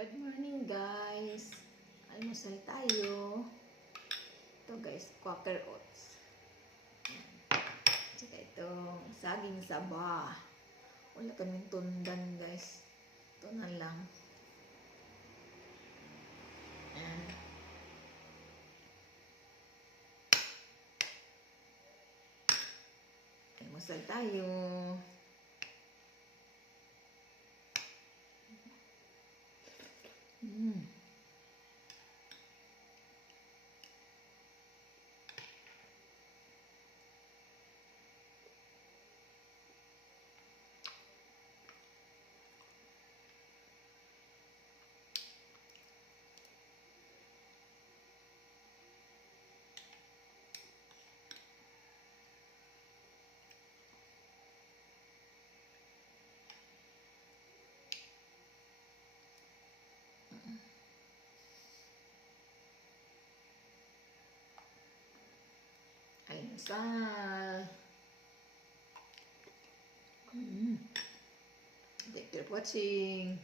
Good morning guys. Almusal tayo. Ito guys, Quaker Oats. Tsaka itong saging saba. Wala kaming tundan guys. Ito na lang. Ayan. Almusal tayo. Almusal. Thank you for watching.